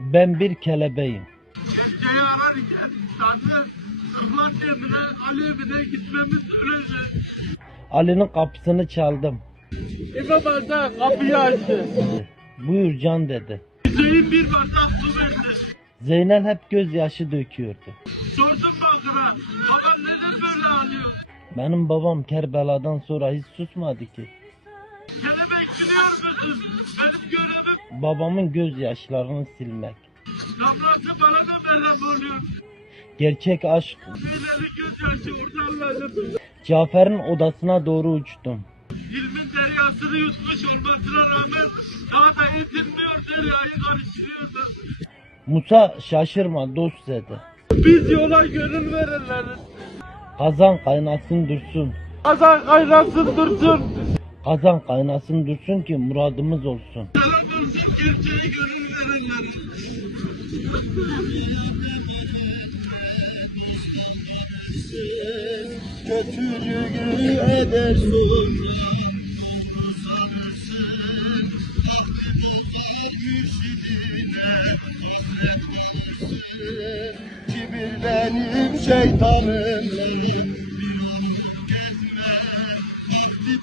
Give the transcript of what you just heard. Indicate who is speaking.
Speaker 1: Ben bir kelebeğim.
Speaker 2: Geceyi ararken Tanrı Kırbaç Emine Ali evine gitmemi söyledi.
Speaker 1: Ali'nin kapısını çaldım.
Speaker 2: İmam Hasan kapıyı açtı.
Speaker 1: Buyur can dedi.
Speaker 2: Hüseyin bir bardak su verdi.
Speaker 1: Zeynel hep gözyaşı döküyordu.
Speaker 2: Sordum bakıra. Baba neden böyle ağlıyor?
Speaker 1: Benim babam Kerbela'dan sonra hiç susmadı ki.
Speaker 2: Kelebek biliyor musun? Benim görevim
Speaker 1: Babamın gözyaşlarını silmek.
Speaker 2: damlası bana da merhem oluyor.
Speaker 1: Gerçek aşk. Cafer'in odasına doğru uçtum.
Speaker 2: İlmin deryasını yutmuş olmasına rağmen daha da yetinmiyor deryayı karıştırıyordu.
Speaker 1: Musa şaşırma dost dedi.
Speaker 2: Biz yola gönül verenleriz.
Speaker 1: Kazan kaynasın dursun.
Speaker 2: Kazan kaynasın dursun.
Speaker 1: Kazan kaynasın dursun ki muradımız olsun.
Speaker 2: Selam olsun gerçeği gönül verenleriz.
Speaker 3: kötülüğü eder sonra Kibir benim şeytanım